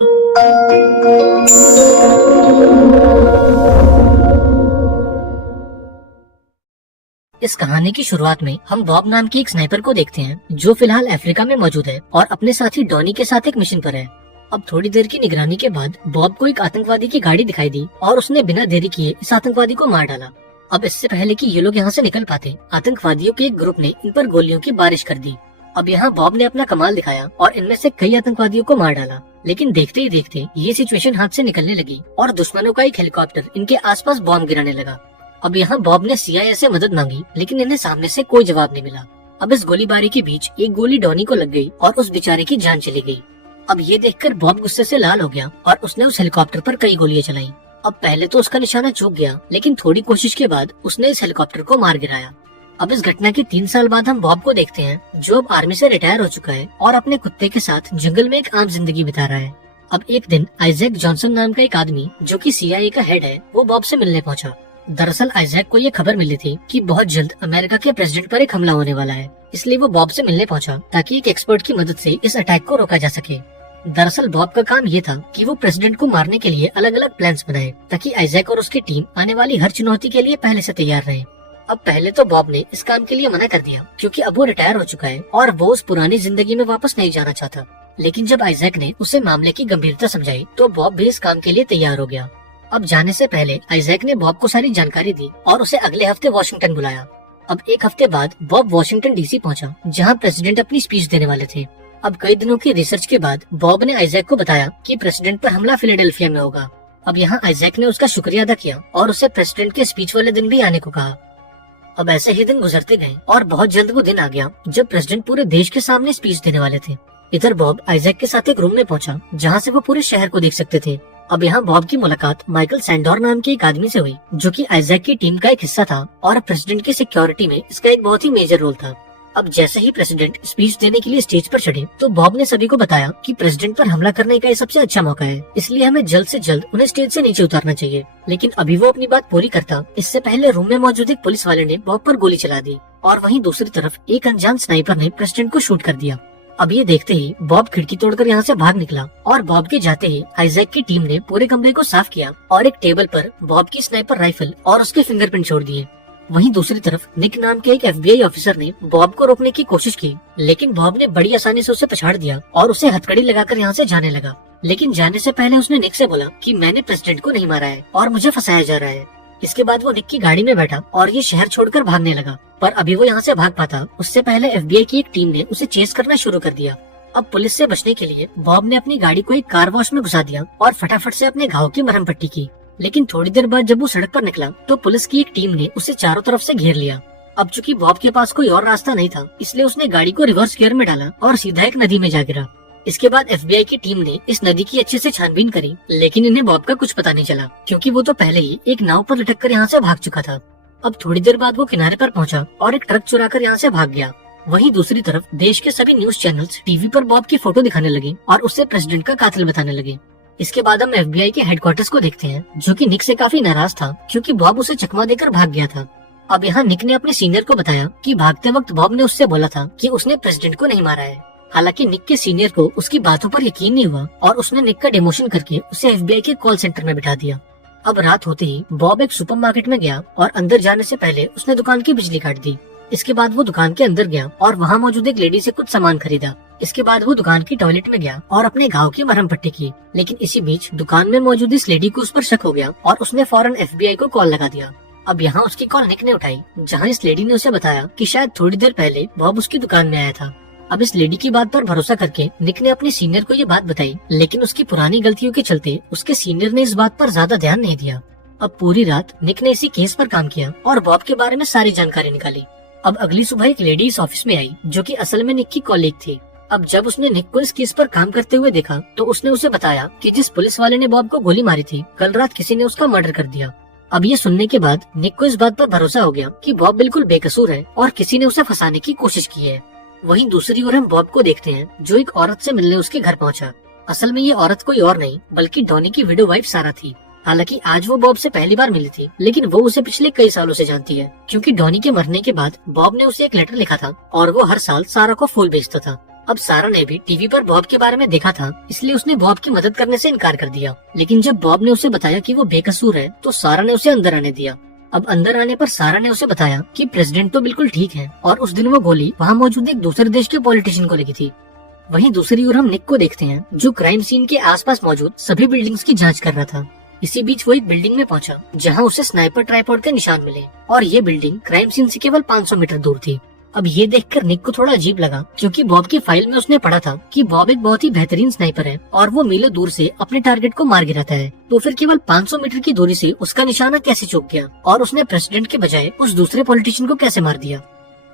इस कहानी की शुरुआत में हम बॉब नाम की एक स्नाइपर को देखते हैं जो फिलहाल अफ्रीका में मौजूद है और अपने साथी डॉनी के साथ एक मिशन पर है। अब थोड़ी देर की निगरानी के बाद बॉब को एक आतंकवादी की गाड़ी दिखाई दी और उसने बिना देरी किए इस आतंकवादी को मार डाला। अब इससे पहले कि ये लोग यहाँ से निकल पाते, आतंकवादियों के एक ग्रुप ने इन पर गोलियों की बारिश कर दी। अब यहाँ बॉब ने अपना कमाल दिखाया और इनमें से कई आतंकवादियों को मार डाला। लेकिन देखते ही देखते ये सिचुएशन हाथ से निकलने लगी और दुश्मनों का एक हेलीकॉप्टर इनके आसपास बॉम्ब गिराने लगा। अब यहाँ बॉब ने CIA से मदद मांगी, लेकिन इन्हें सामने से कोई जवाब नहीं मिला। अब इस गोलीबारी के बीच एक गोली डॉनी को लग गई और उस बेचारे की जान चली गई। अब ये देखकर बॉब गुस्से से लाल हो गया और उसने उस हेलीकॉप्टर पर कई गोलियां चलाई। अब पहले तो उसका निशाना चूक गया, लेकिन थोड़ी कोशिश के बाद उसने इस हेलीकॉप्टर को मार गिराया। अब इस घटना के 3 साल बाद हम बॉब को देखते हैं जो अब आर्मी से रिटायर हो चुका है और अपने कुत्ते के साथ जंगल में एक आम जिंदगी बिता रहा है। अब एक दिन आइजैक जॉनसन नाम का एक आदमी जो कि CIA का हेड है, वो बॉब से मिलने पहुंचा। दरअसल आइजैक को ये खबर मिली थी कि बहुत जल्द अमेरिका के प्रेसिडेंट पर एक हमला होने वाला है, इसलिए वो बॉब से मिलने पहुंचा ताकि एक एक्सपर्ट की मदद से इस अटैक को रोका जा सके। दरअसल बॉब का काम ये था कि वो प्रेसिडेंट को मारने के लिए अलग अलग प्लान्स बनाए ताकि आइजैक और उसकी टीम आने वाली हर चुनौती के लिए पहले से तैयार रहे। अब पहले तो बॉब ने इस काम के लिए मना कर दिया क्योंकि अब वो रिटायर हो चुका है और वो उस पुरानी जिंदगी में वापस नहीं जाना चाहता। लेकिन जब आइजैक ने उसे मामले की गंभीरता समझाई तो बॉब भी इस काम के लिए तैयार हो गया। अब जाने से पहले आइजैक ने बॉब को सारी जानकारी दी और उसे अगले हफ्ते वॉशिंगटन बुलाया। अब एक हफ्ते बाद बॉब वॉशिंगटन DC पहुंचा जहां प्रेसिडेंट अपनी स्पीच देने वाले थे। अब कई दिनों की रिसर्च के बाद बॉब ने आइजैक को बताया कि प्रेसिडेंट पर हमला फिलाडेल्फिया में होगा। अब यहाँ आइजैक ने उसका शुक्रिया अदा किया और उसे प्रेसिडेंट के स्पीच वाले दिन भी आने को कहा। अब ऐसे ही दिन गुजरते गए और बहुत जल्द वो दिन आ गया जब प्रेसिडेंट पूरे देश के सामने स्पीच देने वाले थे। इधर बॉब आइजैक के साथ एक रूम में पहुंचा जहां से वो पूरे शहर को देख सकते थे। अब यहाँ बॉब की मुलाकात माइकल सैंडोर नाम के एक आदमी से हुई जो कि आइजैक की टीम का एक हिस्सा था और प्रेसिडेंट की सिक्योरिटी में इसका एक बहुत ही मेजर रोल था। अब जैसे ही प्रेसिडेंट स्पीच देने के लिए स्टेज पर चढ़े तो बॉब ने सभी को बताया कि प्रेसिडेंट पर हमला करने का ये सबसे अच्छा मौका है, इसलिए हमें जल्द से जल्द उन्हें स्टेज से नीचे उतारना चाहिए। लेकिन अभी वो अपनी बात पूरी करता इससे पहले रूम में मौजूद एक पुलिस वाले ने बॉब पर गोली चला दी और वहीं दूसरी तरफ एक अनजान स्नाइपर ने प्रेसिडेंट को शूट कर दिया। अब ये देखते ही बॉब खिड़की तोड़कर यहाँ से भाग निकला और बॉब के जाते ही आइजैक की टीम ने पूरे कमरे को साफ किया और एक टेबल पर बॉब की स्नाइपर राइफल और उसके फिंगरप्रिंट छोड़ दिए। वहीं दूसरी तरफ निक नाम के एक FBI ऑफिसर ने बॉब को रोकने की कोशिश की, लेकिन बॉब ने बड़ी आसानी से उसे पछाड़ दिया और उसे हथकड़ी लगाकर यहाँ से जाने लगा। लेकिन जाने से पहले उसने निक से बोला कि मैंने प्रेसिडेंट को नहीं मारा है और मुझे फंसाया जा रहा है। इसके बाद वो निक की गाड़ी में बैठा और ये शहर छोड़कर भागने लगा, पर अभी वो यहाँ से भाग पाता उससे पहले FBI की एक टीम ने उसे चेस करना शुरू कर दिया। अब पुलिस से बचने के लिए बॉब ने अपनी गाड़ी को एक कार वॉश में घुसा दिया और फटाफट से अपने घाव की मरहम पट्टी की। लेकिन थोड़ी देर बाद जब वो सड़क पर निकला तो पुलिस की एक टीम ने उसे चारों तरफ से घेर लिया। अब चूंकि बॉब के पास कोई और रास्ता नहीं था, इसलिए उसने गाड़ी को रिवर्स गियर में डाला और सीधा एक नदी में जा गिरा। इसके बाद FBI की टीम ने इस नदी की अच्छे से छानबीन करी, लेकिन इन्हें बॉब का कुछ पता नहीं चला क्योंकि वो तो पहले ही एक नाव पर लटक कर यहाँ से भाग चुका था। अब थोड़ी देर बाद वो किनारे पर पहुंचा और एक ट्रक चुरा कर यहाँ से भाग गया। वहीं दूसरी तरफ देश के सभी न्यूज चैनल्स टीवी पर बॉब की फोटो दिखाने लगे और उसे प्रेसिडेंट का कातिल बताने लगे। इसके बाद हम FBI के हेडक्वार्टर्स को देखते हैं जो कि निक से काफी नाराज था क्योंकि बॉब उसे चकमा देकर भाग गया था। अब यहाँ निक ने अपने सीनियर को बताया कि भागते वक्त बॉब ने उससे बोला था कि उसने प्रेसिडेंट को नहीं मारा है। हालांकि निक के सीनियर को उसकी बातों पर यकीन नहीं हुआ और उसने निक का डिमोशन करके उसे FBI के कॉल सेंटर में बिठा दिया। अब रात होते ही बॉब एक सुपरमार्केट में गया और अंदर जाने से पहले उसने दुकान की बिजली काट दी। इसके बाद वो दुकान के अंदर गया और वहाँ मौजूद एक लेडी से कुछ सामान खरीदा। इसके बाद वो दुकान की टॉयलेट में गया और अपने घाव की मरहम पट्टी की। लेकिन इसी बीच दुकान में मौजूद इस लेडी को उस पर शक हो गया और उसने फौरन FBI को कॉल लगा दिया। अब यहाँ उसकी कॉल निक ने उठाई, जहाँ इस लेडी ने उसे बताया कि शायद थोड़ी देर पहले बॉब उसकी दुकान में आया था। अब इस लेडी की बात पर भरोसा करके निक ने अपने सीनियर को ये बात बताई, लेकिन उसकी पुरानी गलतियों के चलते उसके सीनियर ने इस बात पर ज्यादा ध्यान नहीं दिया। अब पूरी रात निक ने इसी केस पर काम किया और बॉब के बारे में सारी जानकारी निकाली। अब अगली सुबह एक लेडी इस ऑफिस में आई जो कि असल में निक की कॉलीग थी। अब जब उसने निक को इस केस पर काम करते हुए देखा तो उसने उसे बताया कि जिस पुलिस वाले ने बॉब को गोली मारी थी, कल रात किसी ने उसका मर्डर कर दिया। अब ये सुनने के बाद निक को इस बात पर भरोसा हो गया कि बॉब बिल्कुल बेकसूर है और किसी ने उसे फंसाने की कोशिश की है। वहीं दूसरी ओर हम बॉब को देखते हैं जो एक औरत से मिलने उसके घर पहुंचा। असल में ये औरत कोई और नहीं बल्कि डॉनी की विडो वाइफ सारा थी। हालांकि आज वो बॉब से पहली बार मिली थी, लेकिन वो उसे पिछले कई सालों से जानती है क्योंकि डॉनी के मरने के बाद बॉब ने उसे एक लेटर लिखा था और वो हर साल सारा को फूल बेचता था। अब सारा ने भी टीवी पर बॉब के बारे में देखा था, इसलिए उसने बॉब की मदद करने से इनकार कर दिया। लेकिन जब बॉब ने उसे बताया कि वो बेकसूर है तो सारा ने उसे अंदर आने दिया। अब अंदर आने पर सारा ने उसे बताया कि प्रेसिडेंट तो बिल्कुल ठीक है और उस दिन वो गोली वहाँ मौजूद एक दूसरे देश के पॉलिटिशियन को लगी थी। वहीं दूसरी ओर हम निक को देखते हैं, जो क्राइम सीन के आसपास मौजूद सभी बिल्डिंग्स की जांच कर रहा था। इसी बीच वो एक बिल्डिंग में पहुंचा जहां उसे स्नाइपर ट्राइपॉड के निशान मिले और ये बिल्डिंग क्राइम सीन से केवल 500 मीटर दूर थी। अब ये देखकर निक को थोड़ा अजीब लगा, क्योंकि बॉब की फाइल में उसने पढ़ा था कि बॉब एक बहुत ही बेहतरीन स्नाइपर है और वो मीलों दूर से अपने टारगेट को मार गिराता है। तो फिर केवल 500 मीटर की दूरी से उसका निशाना कैसे चूक गया और उसने प्रेसिडेंट के बजाय उस दूसरे पॉलिटिशियन को कैसे मार दिया।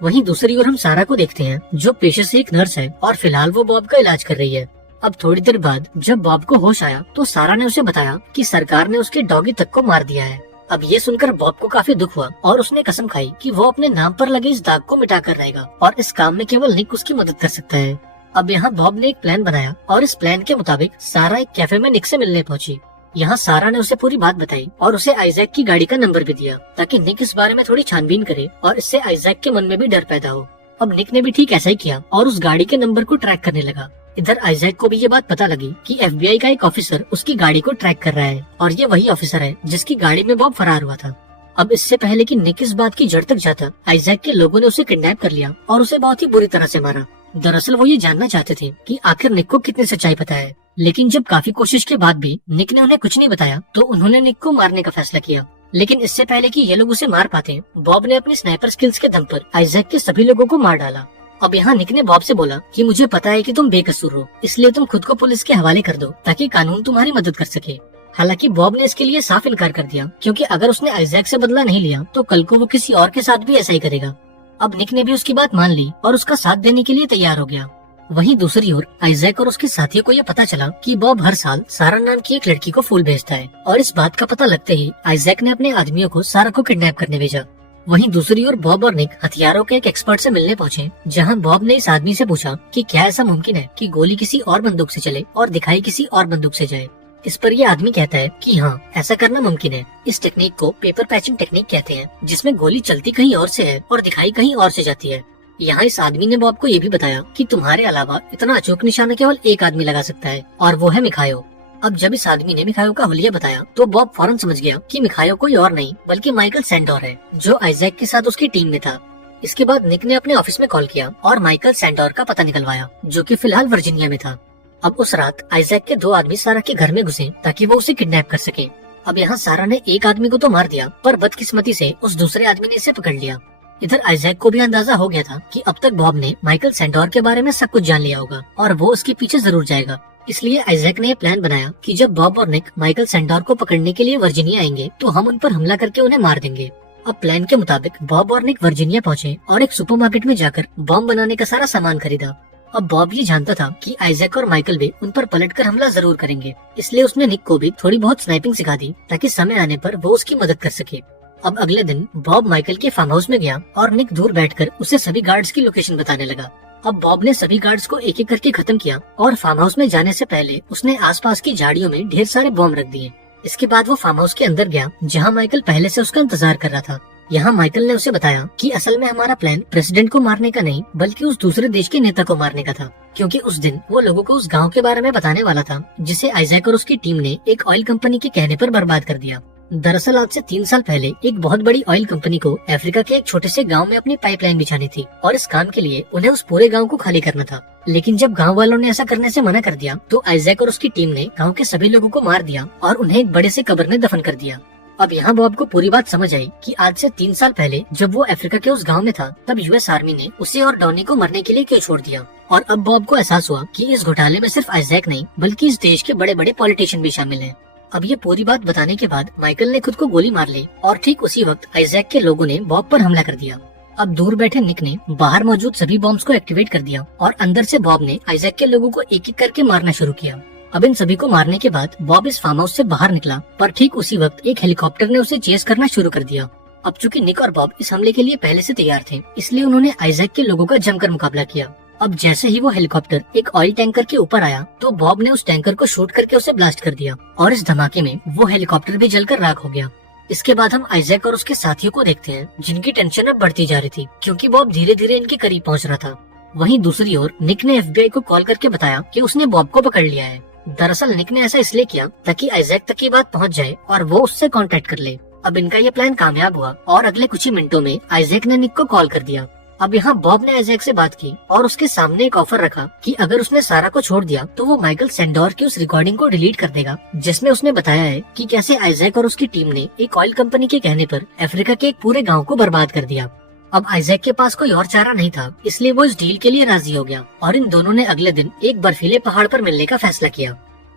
वहीं दूसरी ओर हम सारा को देखते हैं, जो पेशे से एक नर्स है और फिलहाल वो बॉब का इलाज कर रही है। अब थोड़ी देर बाद जब बॉब को होश आया तो सारा ने उसे बताया कि सरकार ने उसके डॉगी तक को मार दिया है। अब ये सुनकर बॉब को काफी दुख हुआ और उसने कसम खाई कि वो अपने नाम पर लगे इस दाग को मिटा कर रहेगा और इस काम में केवल निक उसकी मदद कर सकता है। अब यहाँ बॉब ने एक प्लान बनाया और इस प्लान के मुताबिक सारा एक कैफे में निक से मिलने पहुंची। यहाँ सारा ने उसे पूरी बात बताई और उसे आइजैक की गाड़ी का नंबर भी दिया ताकि निक इस बारे में थोड़ी छानबीन करे और इससे आइजैक के मन में भी डर पैदा हो। अब निक ने भी ठीक ऐसा ही किया और उस गाड़ी के नंबर को ट्रैक करने लगा। इधर आइजैक को भी ये बात पता लगी कि FBI का एक ऑफिसर उसकी गाड़ी को ट्रैक कर रहा है और ये वही ऑफिसर है जिसकी गाड़ी में बॉब फरार हुआ था। अब इससे पहले कि निक इस बात की जड़ तक जाता, आइजैक के लोगों ने उसे किडनैप कर लिया और उसे बहुत ही बुरी तरह से मारा। दरअसल वो ये जानना चाहते थे कि आखिर निक को कितनी सच्चाई पता है, लेकिन जब काफी कोशिश के बाद भी निक ने उन्हें कुछ नहीं बताया तो उन्होंने निक को मारने का फैसला किया। लेकिन इससे पहले कि ये लोग उसे मार पाते, बॉब ने अपनी स्नाइपर स्किल्स के दम पर आइजैक के सभी लोगों को मार डाला। अब यहाँ निक ने बॉब से बोला कि मुझे पता है कि तुम बेकसूर हो, इसलिए तुम खुद को पुलिस के हवाले कर दो ताकि कानून तुम्हारी मदद कर सके। हालांकि बॉब ने इसके लिए साफ इनकार कर दिया, क्योंकि अगर उसने आइजैक से बदला नहीं लिया तो कल को वो किसी और के साथ भी ऐसा ही करेगा। अब निक ने भी उसकी बात मान ली और उसका साथ देने के लिए तैयार हो गया। वहीं दूसरी ओर आइजैक और उसके साथियों को यह पता चला कि बॉब हर साल सारा नाम की एक लड़की को फूल भेजता है और इस बात का पता लगते ही आइजैक ने अपने आदमियों को सारा को किडनैप करने भेजा। वहीं दूसरी ओर बॉब और निक हथियारों के एक एक्सपर्ट से मिलने पहुंचे, जहां बॉब ने इस आदमी से पूछा कि क्या ऐसा मुमकिन है कि गोली किसी और बंदूक से चले और दिखाई किसी और बंदूक से जाए। इस पर यह आदमी कहता है कि हाँ, ऐसा करना मुमकिन है। इस टेक्निक को पेपर पैचिंग टेक्निक कहते हैं, जिसमें गोली चलती कहीं और से है और दिखाई कहीं और से जाती है। यहाँ इस आदमी ने बॉब को ये भी बताया कि तुम्हारे अलावा इतना अचूक निशाना केवल एक आदमी लगा सकता है और वो है मिखायो। अब जब इस आदमी ने मिखायो का हुलिया बताया तो बॉब फौरन समझ गया कि मिखायो कोई और नहीं बल्कि माइकल सैंडोर है, जो आइजैक के साथ उसकी टीम में था। इसके बाद निक ने अपने ऑफिस में कॉल किया और माइकल सैंडोर का पता निकलवाया, जो कि फिलहाल वर्जीनिया में था। अब उस रात आइजैक के 2 आदमी सारा के घर में घुसे ताकि वो उसे किडनैप कर सके। अब यहाँ सारा ने एक आदमी को तो मार दिया, पर बदकिस्मती से उस दूसरे आदमी ने इसे पकड़ लिया। इधर आइजैक को भी अंदाजा हो गया था कि अब तक बॉब ने माइकल सैंडोर के बारे में सब कुछ जान लिया होगा और वो उसके पीछे जरूर जाएगा। इसलिए आइजैक ने प्लान बनाया कि जब बॉब और निक माइकल सैंडोर को पकड़ने के लिए वर्जीनिया आएंगे तो हम उन पर हमला करके उन्हें मार देंगे। अब प्लान के मुताबिक बॉब और निक वर्जीनिया पहुंचे और एक सुपरमार्केट में जाकर बॉम्ब बनाने का सारा सामान खरीदा। अब बॉब ये जानता था कि आइजैक और माइकल भी उन पर पलटकर हमला जरूर करेंगे, इसलिए उसने निक को भी थोड़ी बहुत स्नाइपिंग सिखा दी ताकि समय आने पर वो उसकी मदद कर सके। अब अगले दिन बॉब माइकल के फार्म हाउस में गया और निक दूर बैठकर उसे सभी गार्ड्स की लोकेशन बताने लगा। अब बॉब ने सभी गार्ड्स को एक एक करके खत्म किया और फार्म हाउस में जाने से पहले उसने आसपास की झाड़ियों में ढेर सारे बॉम्ब रख दिए। इसके बाद वो फार्म हाउस के अंदर गया, जहाँ माइकल पहले से उसका इंतजार कर रहा था। यहाँ माइकल ने उसे बताया कि असल में हमारा प्लान प्रेसिडेंट को मारने का नहीं बल्कि उस दूसरे देश के नेता को मारने का था, क्योंकि उस दिन वो लोगों को उस गांव के बारे में बताने वाला था जिसे आइजैक और उसकी टीम ने एक ऑयल कंपनी के कहने पर बर्बाद कर दिया। दरअसल आज से 3 साल पहले एक बहुत बड़ी ऑयल कंपनी को अफ्रीका के एक छोटे से गांव में अपनी पाइपलाइन बिछानी थी और इस काम के लिए उन्हें उस पूरे गांव को खाली करना था। लेकिन जब गांव वालों ने ऐसा करने से मना कर दिया तो आइजैक और उसकी टीम ने गांव के सभी लोगों को मार दिया और उन्हें एक बड़े से कब्र में दफन कर दिया। अब यहाँ बॉब को पूरी बात समझ आई कि आज से 3 साल पहले जब वो अफ्रीका के उस गांव में था तब US आर्मी ने उसे और डॉनी को मरने के लिए क्यों छोड़ दिया। और अब बॉब को एहसास हुआ कि इस घोटाले में सिर्फ आइजैक नहीं बल्कि इस देश के बड़े बड़े पॉलिटिशियन भी शामिल हैं। अब ये पूरी बात बताने के बाद माइकल ने खुद को गोली मार ली और ठीक उसी वक्त आइजैक के लोगों ने बॉब पर हमला कर दिया। अब दूर बैठे निक ने बाहर मौजूद सभी बॉम्ब्स को एक्टिवेट कर दिया और अंदर से बॉब ने आइजैक के लोगों को एक एक करके मारना शुरू किया। अब इन सभी को मारने के बाद बॉब इस फार्म हाउस से बाहर निकला, पर ठीक उसी वक्त एक हेलीकॉप्टर ने उसे चेस करना शुरू कर दिया। अब चूंकि निक और बॉब इस हमले के लिए पहले से तैयार थे, इसलिए उन्होंने आइजैक के लोगों का जमकर मुकाबला किया। अब जैसे ही वो हेलीकॉप्टर एक ऑयल टैंकर के ऊपर आया तो बॉब ने उस टैंकर को शूट करके उसे ब्लास्ट कर दिया और इस धमाके में वो हेलीकॉप्टर भी जलकर राख हो गया। इसके बाद हम आइजैक और उसके साथियों को देखते हैं, जिनकी टेंशन अब बढ़ती जा रही थी क्योंकि बॉब धीरे धीरे इनके करीब पहुंच रहा था। वहीं दूसरी ओर निक ने FBI को कॉल करके बताया कि उसने बॉब को पकड़ लिया है। दरअसल निक ने ऐसा इसलिए किया ताकि आइजैक तक की बात पहुंच जाए और वो उससे कांटेक्ट कर ले। अब इनका ये प्लान कामयाब हुआ और अगले कुछ ही मिनटों में आइजैक ने निक को कॉल कर दिया। अब यहाँ बॉब ने आइजैक से बात की और उसके सामने एक ऑफर रखा कि अगर उसने सारा को छोड़ दिया तो वो माइकल सैंडोर की उस रिकॉर्डिंग को डिलीट कर देगा, जिसमें उसने बताया है कि कैसे आइजैक और उसकी टीम ने एक ऑयल कंपनी के कहने पर अफ्रीका के एक पूरे गाँव को बर्बाद कर दिया। अब आइजैक के पास कोई और चारा नहीं था, इसलिए वो इस डील के लिए राजी हो गया और इन दोनों ने अगले दिन एक बर्फीले पहाड़ पर मिलने का फैसला किया।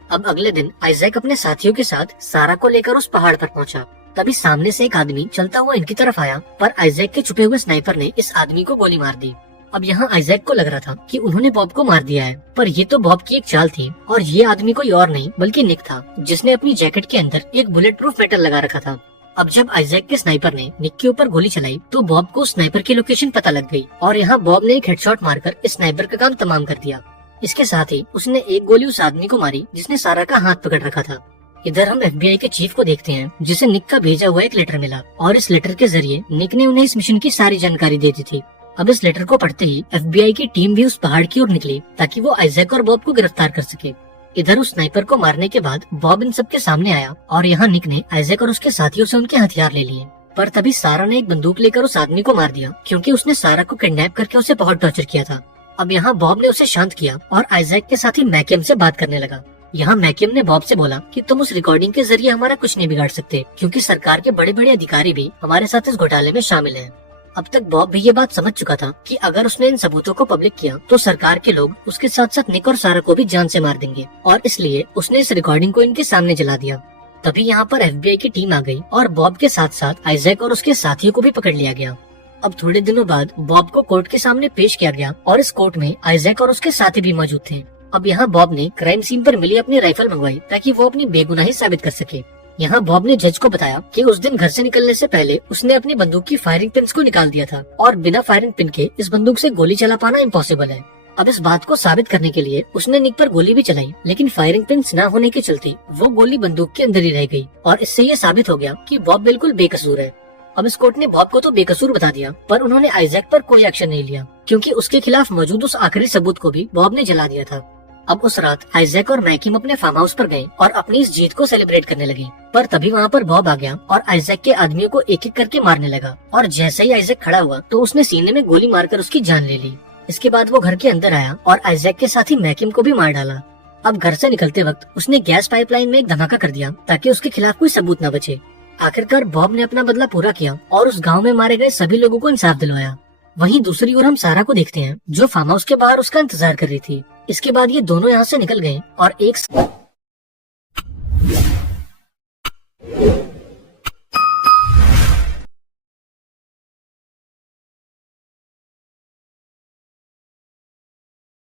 अब अगले दिन आइजैक अपने साथियों के साथ सारा को लेकर उस पहाड़ पर पहुंचा। तभी सामने से एक आदमी चलता हुआ इनकी तरफ आया, पर आइजैक के छुपे हुए स्नाइपर ने इस आदमी को गोली मार दी। अब यहाँ आइजैक को लग रहा था कि उन्होंने बॉब को मार दिया है, पर ये तो बॉब की एक चाल थी और ये आदमी कोई और नहीं बल्कि निक था, जिसने अपनी जैकेट के अंदर एक बुलेट प्रूफ मेटल लगा रखा था। अब जब आइजैक के स्नाइपर ने निक के ऊपर गोली चलाई तो बॉब को स्नाइपर की लोकेशन पता लग गई और यहाँ बॉब ने एक हेडशॉट मारकर इस स्नाइपर का काम तमाम कर दिया। इसके साथ ही उसने एक गोली उस आदमी को मारी जिसने सारा का हाथ पकड़ रखा था। इधर हम FBI के चीफ को देखते हैं, जिसे निक का भेजा हुआ एक लेटर मिला और इस लेटर के जरिए निक ने उन्हें इस मिशन की सारी जानकारी दे दी थी। अब इस लेटर को पढ़ते ही FBI की टीम भी उस पहाड़ की ओर निकली ताकि वो आइजैक और बॉब को गिरफ्तार कर सके। इधर उस स्नाइपर को मारने के बाद बॉब इन सबके सामने आया और यहाँ निक ने आइजैक और उसके साथियों से उनके हथियार ले लिए, पर तभी सारा ने एक बंदूक लेकर उस आदमी को मार दिया क्योंकि उसने सारा को किडनैप करके उसे बहुत टॉर्चर किया था। अब यहाँ बॉब ने उसे शांत किया और आइजैक के साथी मैकियम से बात करने लगा। यहाँ मैकियम ने बॉब से बोला कि तुम उस रिकॉर्डिंग के जरिए हमारा कुछ नहीं बिगाड़ सकते, क्योंकि सरकार के बड़े बड़े अधिकारी भी हमारे साथ इस घोटाले में शामिल हैं। अब तक बॉब भी ये बात समझ चुका था कि अगर उसने इन सबूतों को पब्लिक किया तो सरकार के लोग उसके साथ साथ निक और सारा को भी जान से मार देंगे, और इसलिए उसने इस रिकॉर्डिंग को इनके सामने जला दिया। तभी यहाँ पर FBI की टीम आ गई और बॉब के साथ साथ आइजैक और उसके साथियों को भी पकड़ लिया गया। अब थोड़े दिनों बाद बॉब को कोर्ट के सामने पेश किया गया और इस कोर्ट में आइजैक और उसके साथी भी मौजूद थे। अब यहाँ बॉब ने क्राइम सीन पर मिली अपनी राइफल मंगवाई ताकि वो अपनी बेगुनाही साबित कर सके। यहाँ बॉब ने जज को बताया कि उस दिन घर से निकलने से पहले उसने अपनी बंदूक की फायरिंग पिन्स को निकाल दिया था और बिना फायरिंग पिन के इस बंदूक से गोली चला पाना इम्पॉसिबल है। अब इस बात को साबित करने के लिए उसने निक पर गोली भी चलाई, लेकिन फायरिंग पिन्स न होने के चलते वो गोली बंदूक के अंदर ही रह गई और इससे ये साबित हो गया कि बॉब बिल्कुल बेकसूर है। अब इस कोर्ट ने बॉब को तो बेकसूर बता दिया, पर उन्होंने आइजैक पर कोई एक्शन नहीं लिया क्योंकि उसके खिलाफ मौजूद उस आखिरी सबूत को भी बॉब ने जला दिया था। अब उस रात आइजैक और मैकियम अपने फार्म हाउस पर गए और अपनी इस जीत को सेलिब्रेट करने लगे, पर तभी वहाँ पर बॉब आ गया और आइजैक के आदमियों को एक एक करके मारने लगा और जैसे ही आइजैक खड़ा हुआ तो उसने सीने में गोली मारकर उसकी जान ले ली। इसके बाद वो घर के अंदर आया और आइजैक के साथ ही मैकियम को भी मार डाला। अब घर से निकलते वक्त उसने गैस पाइपलाइन में एक धमाका कर दिया ताकि उसके खिलाफ कोई सबूत न बचे। आखिरकार बॉब ने अपना बदला पूरा किया और उस गाँव में मारे गए सभी लोगों को इंसाफ दिलवाया। वहीं दूसरी ओर हम सारा को देखते हैं जो फार्म हाउस के बाहर उसका इंतजार कर रही थी। इसके बाद ये दोनों यहाँ से निकल गए और एक